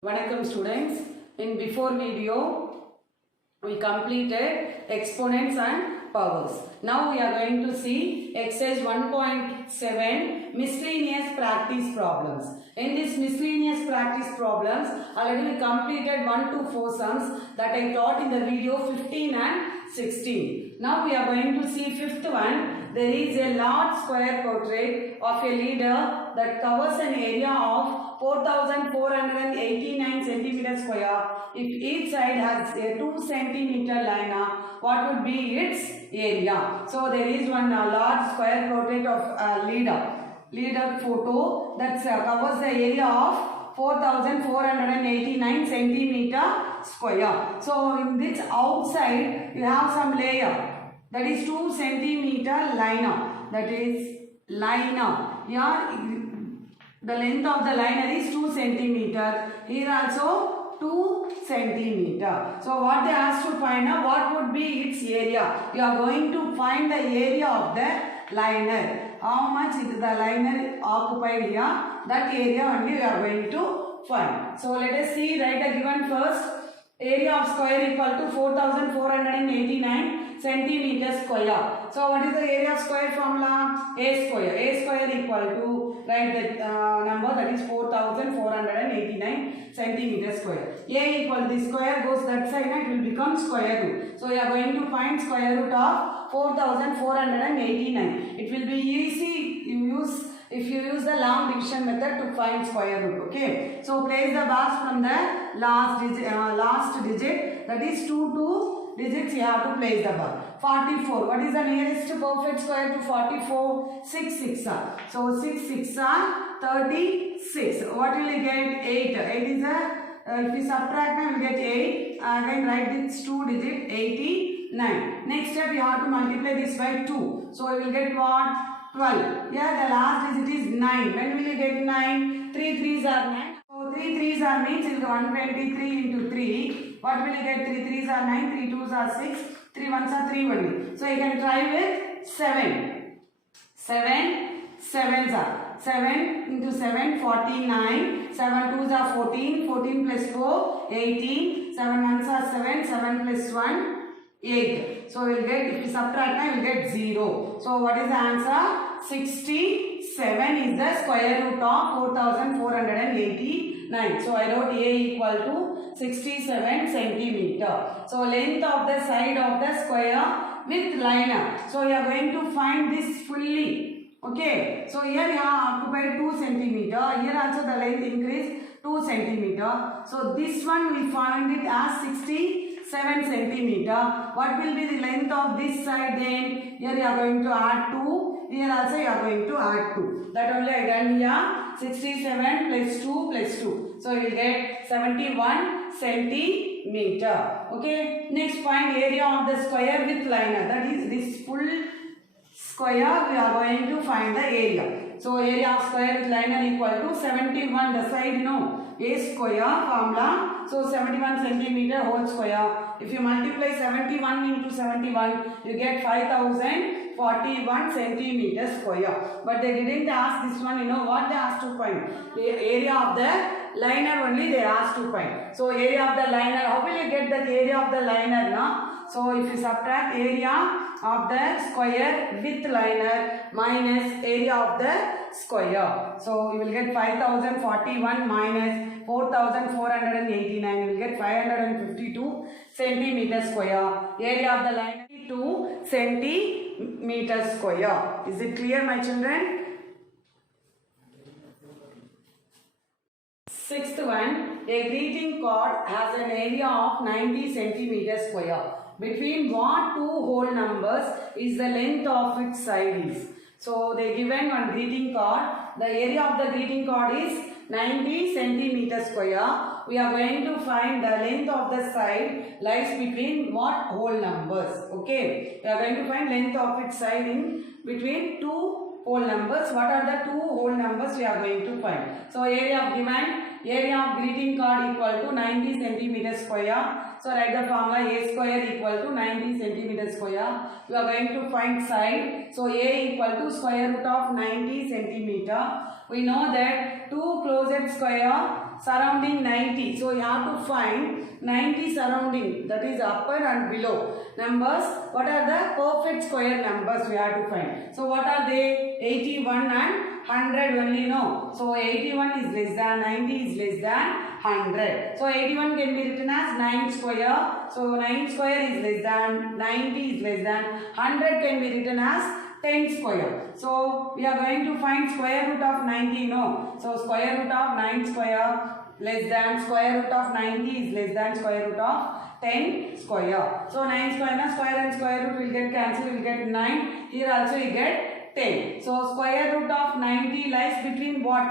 Welcome students. In before video we completed exponents and powers. Now we are going to see exercise 1.7 miscellaneous practice problems. In this miscellaneous practice problems already we completed 1 to 4 sums that I taught in the video 15 and 16. Now we are going to see fifth one. There is a large square portrait of a leader that covers an area of 4,489 centimeters square. If each side has a 2 centimeter line, what would be its area? So there is one large square portrait of a leader photo that covers the area of 4,489 centimeter square. So in this outside you have some layer that is 2 centimeter liner. That is liner. Here the length of the liner is 2 centimeter. Here also 2 centimeter. So what they asked to find out what would be its area. You are going to find the area of the liner. How much is the liner occupied here? That area only we are going to find. So let us see, write the given first. Area of square equal to 4,489 centimeters square. So what is the area of square formula? A square. A square equal to, write the number, that is 4,489 centimeters square. A equal to the square goes that side and it will become square root. So you are going to find square root of 4,489. It will be easy if you use the long division method to find square root. Okay. So place the bars from the last digit, that is 2 digits you have to place the bar. 44. What is the nearest perfect square to 44? 6 6 are. So 6 6 are 36. What will you get? 8. 8 is if we subtract now we will get 8. Again write this 2 digit 89. Next step you have to multiply this by 2. So we will get what? 12. Yeah, the last digit is 9. When will you get 9? 3 3s are 9. So 3 3s are means it is 123 into 3. What will you get? 3 3s are 9, 3 2s are 6, 3 1s are 3 only. So you can try with 7. 7 7s are 7 into 7 49. 7 2s are 14. 14 plus 4 18. 7 1s are 7. 7 plus 1 8. So we will get, if we subtract now we will get 0. So what is the answer? 67 is the square root of 4,489. So I wrote A equal to 67 centimeter. So length of the side of the square with liner. So you are going to find this fully. Okay. So here you have occupied 2 centimeter. Here also the length increased 2 centimeter. So this one we find it as 67 centimeter. What will be the length of this side then? Here you are going to add 2. Here also you are going to add 2. That only I done here. 67 plus 2 plus 2. So you will get 71 centimeter. Okay. Next find area of the square with liner. That is this full square we are going to find the area. So area of square with liner equal to 71. The side A square formula. So 71 centimeter whole square. If you multiply 71 into 71, you get 5,041 centimeters square. But they didn't ask this one. What they asked to find? The area of the liner only they asked to find. So area of the liner. How will you get the area of the liner now? So if you subtract area of the square with liner minus area of the square. So you will get 5,041 minus 4,489. You will get 552 centimeter square. Area of the liner 2 centimeter square. Is it clear, my children? Sixth one, a greeting card has an area of 90 centimeters square. Between what two whole numbers is the length of its side is? So they given one greeting card. The area of the greeting card is 90 centimeters square. We are going to find the length of the side lies between what whole numbers? Okay. We are going to find length of its side in between two whole numbers. What are the two whole numbers we are going to find? So area of given, area of greeting card equal to 90 centimeters square. So write the formula A square equal to 90 centimeters square. You are going to find side. So A equal to square root of 90 centimeter. We know that 2 closed square surrounding 90. So you have to find 90 surrounding, that is upper and below numbers. What are the perfect square numbers we have to find? So what are they? 81 and 100 only, no. So 81 is less than 90 is less than 100. So 81 can be written as 9 square. So 9 square is less than 90 is less than 100 can be written as 10 square. So we are going to find square root of 90, no. So square root of 9 square less than square root of 90 is less than square root of 10 square. So 9 square na square and square root will get cancelled, will get 9. Here also you get 10. So square root of 90 lies between what?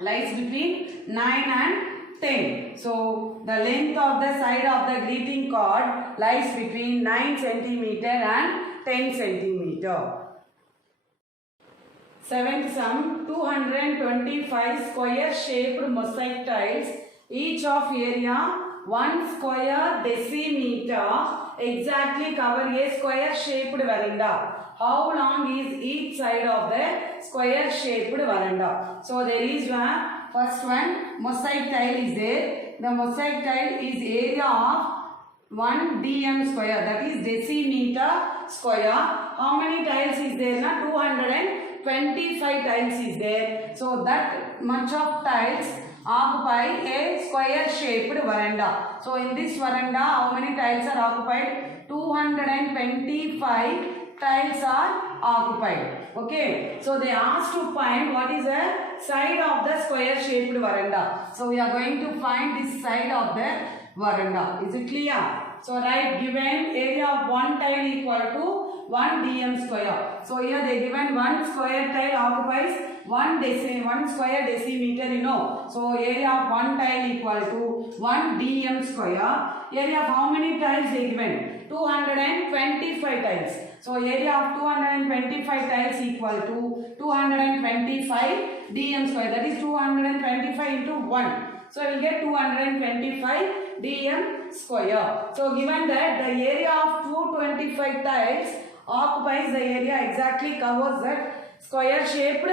Lies between 9 and 10. So the length of the side of the greeting card lies between 9 centimeter and 10 centimeter. Seventh sum, 225 square shaped mosaic tiles, each of area 1 square decimeter, exactly cover a square shaped veranda. How long is each side of the square shaped veranda? So there is one, first one, mosaic tile is there. The mosaic tile is area of 1 dm square, that is decimeter square. How many tiles is there? 225 tiles is there. So that much of tiles occupy a square shaped veranda. So in this veranda, how many tiles are occupied? 225 tiles are occupied. Okay. So they asked to find what is the side of the square shaped veranda. So we are going to find this side of the veranda. Is it clear? So write given area of one tile equal to 1 dm square. So here they given one square tile occupies 1 square decimeter, you know. So area of one tile equal to 1 dm square. Area of how many tiles they given? 225 tiles. So area of 225 tiles equal to 225 dm square. That is 225 into 1. So we will get 225 dm square. So given that the area of 225 tiles occupies the area exactly covers that square shaped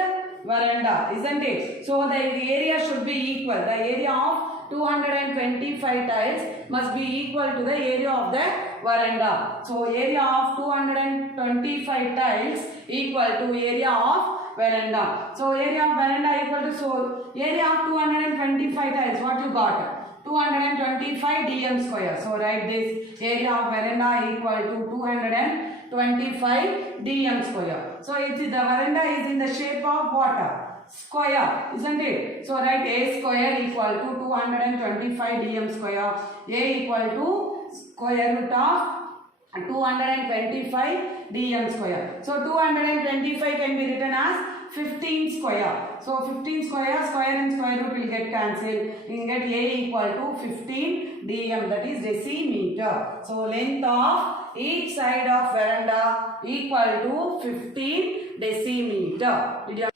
veranda, isn't it? So the area should be equal. The area of 225 tiles must be equal to the area of the veranda. So area of 225 tiles equal to area of veranda. So area of veranda equal to, so area of 225 tiles, what you got? 225 dm square. So write this, area of veranda equal to 225 dm square. So the veranda is in the shape of what? Square, isn't it? So write a square equal to 225 dm square. A equal to square root of 225 dm square. So 225 can be written as 15 square. So 15 square, square and square root will get cancelled. You can get A equal to 15 dm, that is decimeter. So length of each side of veranda equal to 15 decimeter.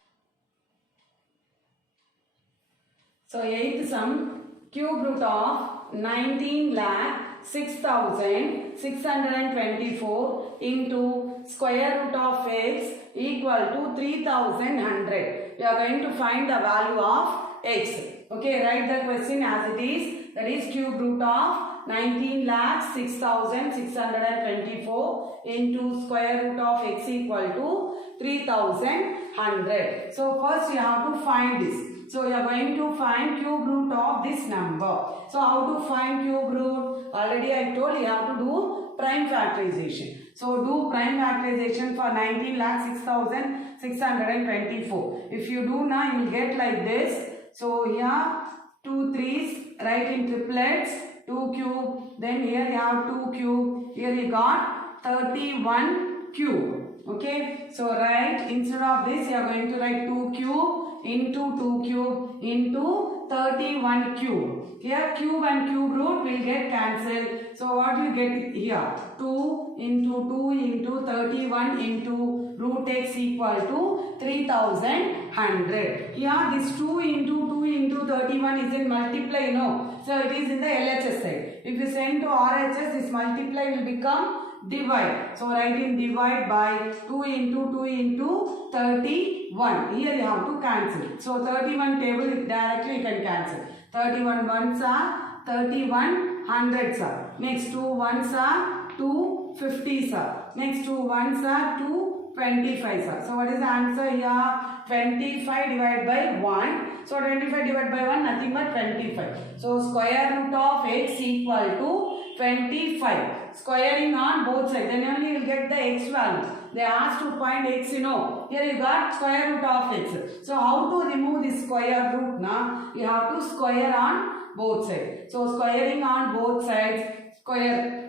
So 8th sum, cube root of 19 lakh 6,624 into square root of x equal to 3,100. We are going to find the value of x. Okay, write the question as it is. That is cube root of 19 lakh 6,624 into square root of x equal to 3,100. So first you have to find this. So you are going to find cube root of this number. So how to find cube root? Already I told you have to do prime factorization. So do prime factorization for 19,06,624. If you do now, you will get like this. So here 2 3s, write in triplets, 2 cube. Then here you have 2 cube. Here you got 31 cube. Okay. So write, instead of this you are going to write 2 cube into 2 cube into 31 cube. Here cube and cube root will get cancelled. So what you get here? 2 into 2 into 31 into root x equal to 3,100. Here this 2 into 2 into 31 is in multiply, no. So it is in the LHS side. If you send to RHS, this multiply will become divide. So write in divide by 2 into 31. Here you have to cancel. So 31 table directly you can cancel. 31 ones are 31 hundreds are. Next 2 ones are 2 50s are. Next 2 ones are 2 25s are. So what is the answer here? 25 divided by 1. So 25 divided by 1 nothing but 25. So square root of x equal to 25. Squaring on both sides. Then only you will get the x value. They asked to find x, you know. Here you got square root of x. So how to remove this square root now? You have to square on both sides. So squaring on both sides, square.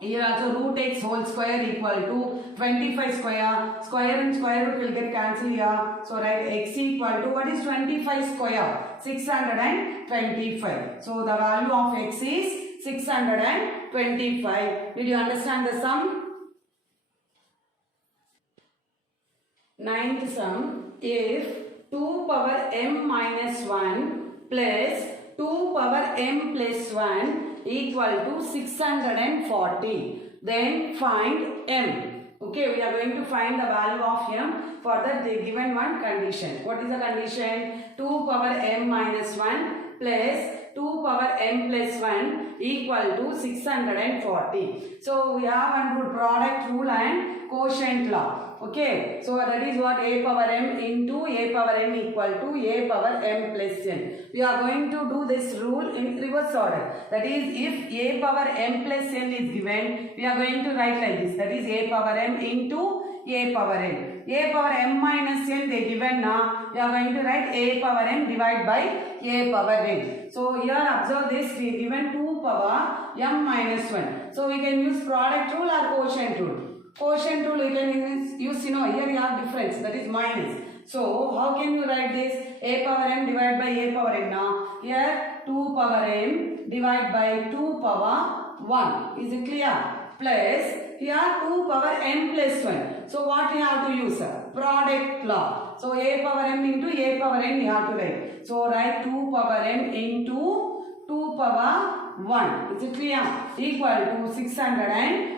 Here also root x whole square equal to 25 square. Square and square root will get cancelled here. So write x equal to, what is 25 square? 625. So the value of x is 625. Did you understand the sum? Ninth sum. If 2 power m minus 1 plus 2 power m plus 1 equal to 640, then find m. Okay, we are going to find the value of m. For that they given one condition. What is the condition? 2 power m minus 1 plus 2 power m plus 1 equal to 640. So we have one rule, product rule and quotient law. Okay, so that is what a power m into a power m equal to a power m plus n. We are going to do this rule in reverse order. That is, if a power m plus n is given, we are going to write like this. That is a power m into a power n. A power m minus n they given now. We are going to write a power m divided by a power n. So here observe this, we given 2 power m minus 1. So we can use product rule or quotient rule. Quotient rule you can use, you know, here you have difference, that is minus. So how can you write this? A power m divided by a power n now. Here 2 power m divided by 2 power 1. Is it clear? Plus here 2 power m plus 1. So what you have to use? Product law. So a power m into a power n you have to write. So write 2 power m into 2 power 1. Is it clear? Equal to 640.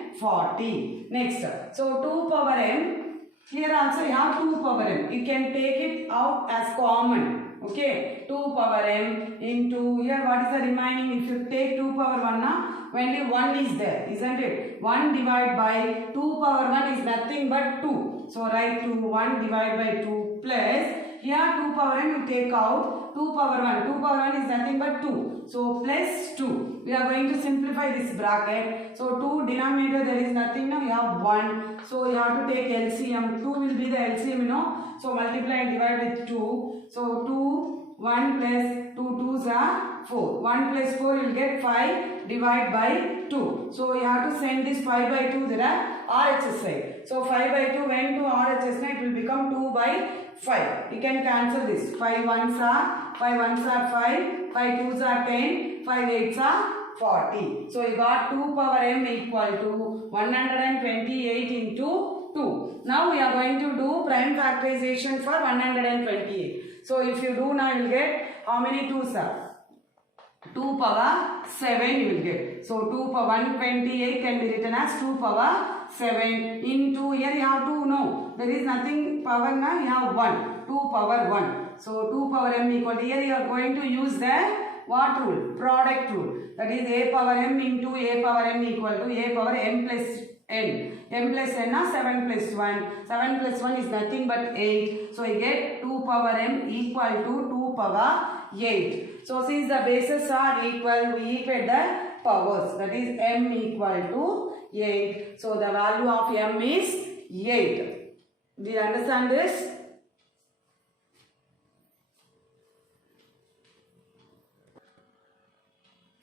Next, so 2 power m, here also you have 2 power m. You can take it out as common. Okay, 2 power m into, here what is the remaining? If you take 2 power 1 now, only 1 is there, isn't it? 1 divided by 2 power 1 is nothing but 2. So write 2, 1 divided by 2 plus, here 2 power m you take out, 2 power 1. 2 power 1 is nothing but 2. So plus 2. We are going to simplify this bracket. So 2 denominator there is nothing now, you have 1. So you have to take LCM. 2 will be the LCM, you know. So multiply and divide with 2. So 2, 1 plus 2, 2s are 4. 1 plus 4 you will get 5 divide by 2. So you have to send this 5 by 2 there are RHS side. So 5 by 2 went to RHS side, it will become 2 by 5. You can cancel this. 5 ones are 5, 5 2s are 10, 5 8s are 40. So you got 2 power m equal to 128 into 2. Now we are going to do prime factorization for 128. So if you do now, you will get how many 2s are? 2 power 7 you will get. So 2 power 128 can be written as 2 power 7 into, here you have to know, there is nothing power now, you have 1. 2 power 1. So 2 power m equal to, here you are going to use the what rule? Product rule. That is a power m into a power m equal to a power m plus n. m plus n is 7 plus 1. 7 plus 1 is nothing but 8. So you get 2 power m equal to 2 power 8. So since the bases are equal, we equate the powers. That is m equal to 8. So the value of m is 8. Do you understand this?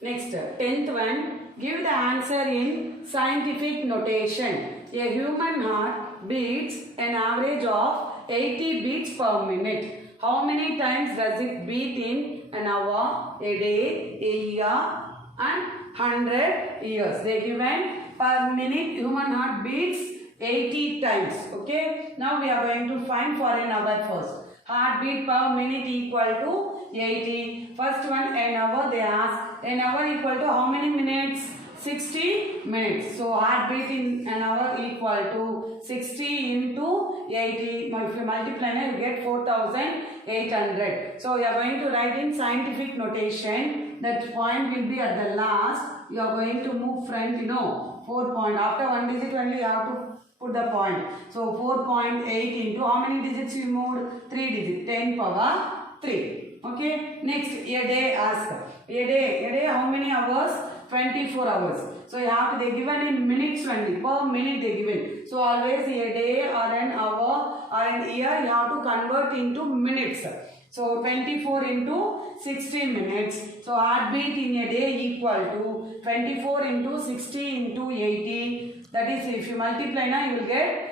Next, 10th one, give the answer in scientific notation. A human heart beats an average of 80 beats per minute. How many times does it beat in an hour, a day, a year and 100 years? They given per minute human heart beats 80 times. Okay. Now we are going to find for an hour first. Heartbeat per minute equal to 80. First one, an hour they ask. An hour equal to how many minutes? 60 minutes. So heartbeat in an hour equal to 60 into 80. Now if you multiply now you get 4800. So you are going to write in scientific notation. That point will be at the last. You are going to move front, 4 point. After one digit only you have to put the point. So 4.8 into how many digits you moved? 3 digits. 10 power 3. Okay. Next, a day ask. A day how many hours? 24 hours. So you have to, they given in minutes only. Per minute they given. So always a day or an hour or an year you have to convert into minutes. So 24 into 60 minutes. So heartbeat in a day equal to 24 into 60 into 80. That is, if you multiply now, you will get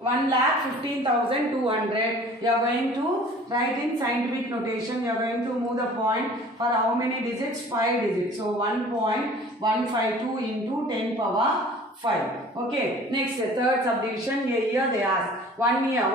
1,15,200. You are going to write in scientific notation. You are going to move the point for how many digits? 5 digits. So 1.152 into 10 power 5. Okay. Next, third subdivision. A year they ask. 1 year.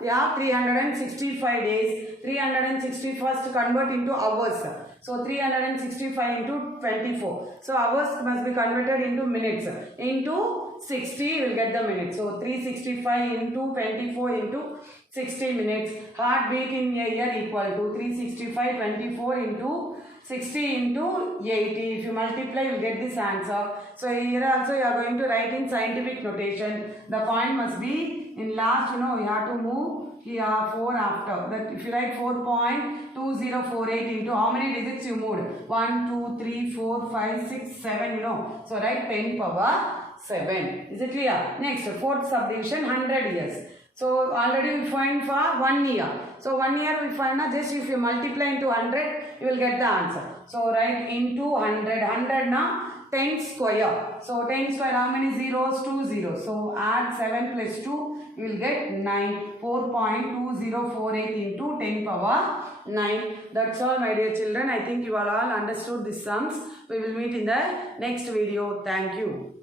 We have 365 days. 361st convert into hours. So 365 into 24. So hours must be converted into minutes. Into 60 you will get the minutes. So 365 into 24 into 60 minutes. Heartbeat in a year equal to 365 24 into 60 into 80. If you multiply you will get this answer. So here also you are going to write in scientific notation. The point must be in last, you have to move here 4 after. That if you write 4.2048 into how many digits you moved? 1, 2, 3, 4, 5, 6, 7, So write 10 power 7. Is it clear? Next, fourth subdivision, 100 years. So already we find for 1 year. So 1 year we find now, just if you multiply into 100, you will get the answer. So write into 100. 100 now 10 square. So 10 square, how many zeros? 2 zeros. So add 7 plus 2, you will get 9. 4.2048 into 10 power 9. That's all, my dear children. I think you all understood these sums. We will meet in the next video. Thank you.